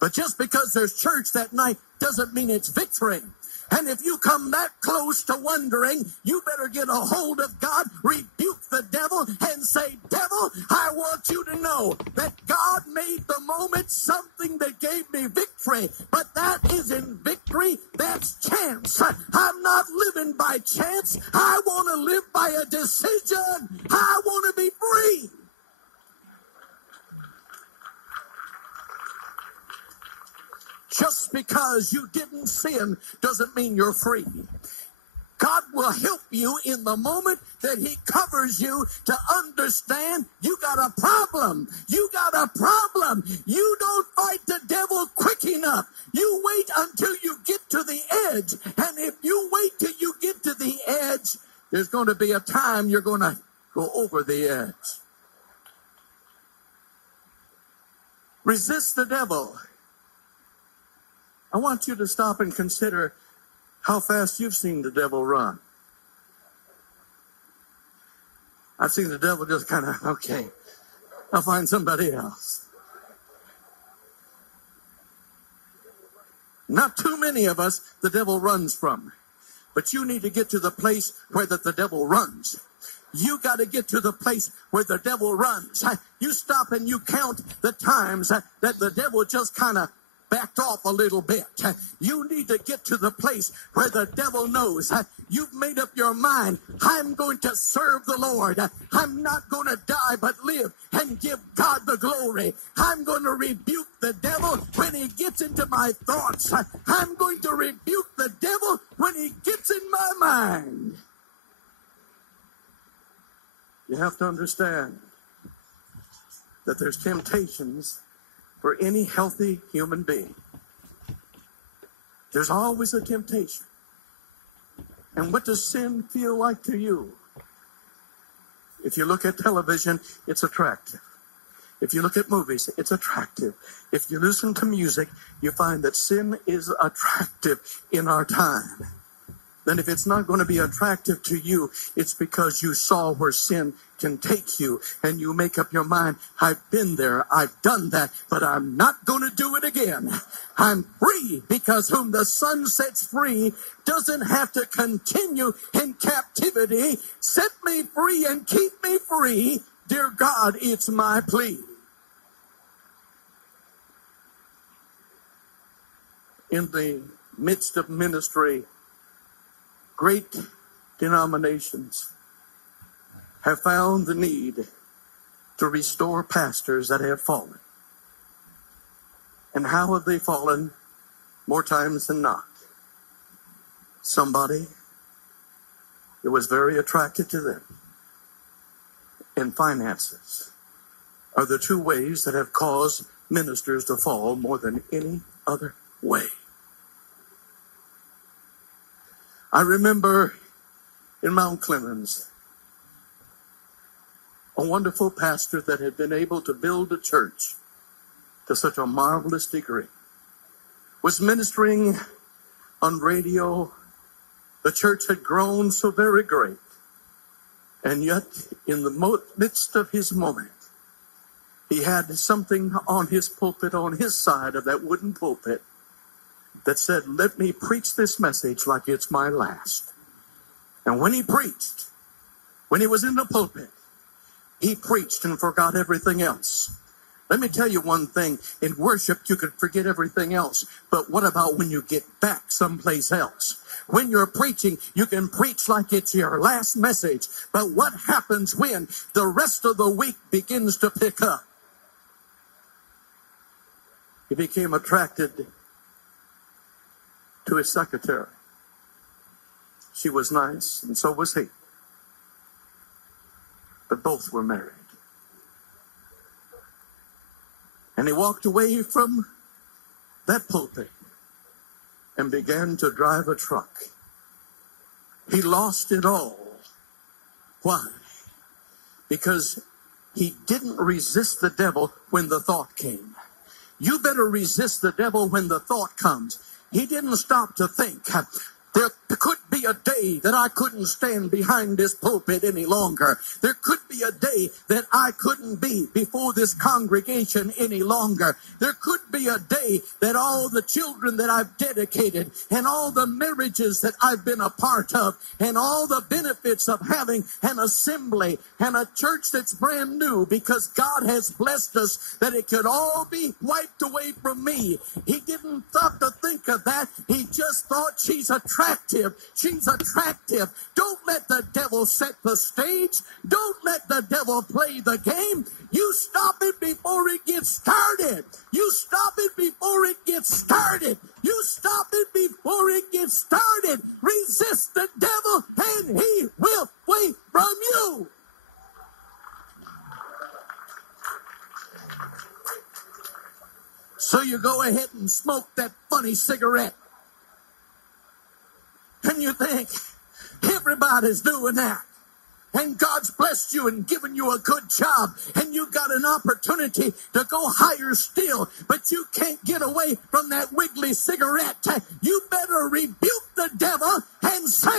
But just because there's church that night doesn't mean it's victory. And if you come that close to wondering, you better get a hold of God, rebuke the devil, and say, devil, I want you to know that God made the moment something that gave me victory. But that isn't victory, that's chance. I'm not living by chance. I want to live by a decision. I want to be free. Just because you didn't sin doesn't mean you're free. God will help you in the moment that he covers you to understand you got a problem. You got a problem. You don't fight the devil quick enough. You wait until you get to the edge. And if you wait till you get to the edge, there's going to be a time you're going to go over the edge. Resist the devil. I want you to stop and consider how fast you've seen the devil run. I've seen the devil just kind of, okay, I'll find somebody else. Not too many of us the devil runs from. But you need to get to the place where the devil runs. You got to get to the place where the devil runs. You stop and you count the times that the devil just kind of backed off a little bit. You need to get to the place where the devil knows you've made up your mind. I'm going to serve the Lord. I'm not going to die but live and give God the glory. I'm going to rebuke the devil when he gets into my thoughts. I'm going to rebuke the devil when he gets in my mind. You have to understand that there's temptations for any healthy human being. There's always a temptation. And what does sin feel like to you? If you look at television, it's attractive. If you look at movies, it's attractive. If you listen to music, you find that sin is attractive in our time. Then if it's not going to be attractive to you, it's because you saw where sin can take you and you make up your mind, I've been there, I've done that, but I'm not going to do it again. I'm free because whom the Son sets free doesn't have to continue in captivity. Set me free and keep me free. Dear God, it's my plea. In the midst of ministry, great denominations have found the need to restore pastors that have fallen. And how have they fallen? More times than not. Somebody that was very attracted to them and finances are the two ways that have caused ministers to fall more than any other way. I remember in Mount Clemens, a wonderful pastor that had been able to build a church to such a marvelous degree was ministering on radio. The church had grown so very great. And yet, in the midst of his moment, he had something on his pulpit, on his side of that wooden pulpit, that said, let me preach this message like it's my last. And when he preached, when he was in the pulpit, he preached and forgot everything else. Let me tell you one thing. In worship, you can forget everything else. But what about when you get back someplace else? When you're preaching, you can preach like it's your last message. But what happens when the rest of the week begins to pick up? He became attracted to his secretary. She was nice, and so was he. But both were married. And he walked away from that pulpit and began to drive a truck. He lost it all. Why? Because he didn't resist the devil when the thought came. You better resist the devil when the thought comes. He didn't stop to think. There could be a day that I couldn't stand behind this pulpit any longer. There could be a day that I couldn't be before this congregation any longer. There could be a day that all the children that I've dedicated and all the marriages that I've been a part of and all the benefits of having an assembly and a church that's brand new because God has blessed us, that it could all be wiped away from me. He didn't stop to think of that. He just thought, she's attractive. She's attractive. Don't let the devil set the stage. Don't let the devil play the game. You stop it before it gets started. You stop it before it gets started. You stop it before it gets started. Resist the devil and he will flee from you. So you go ahead and smoke that funny cigarette. And you think, everybody's doing that. And God's blessed you and given you a good job. And you got an opportunity to go higher still. But you can't get away from that wiggly cigarette. You better rebuke the devil and say,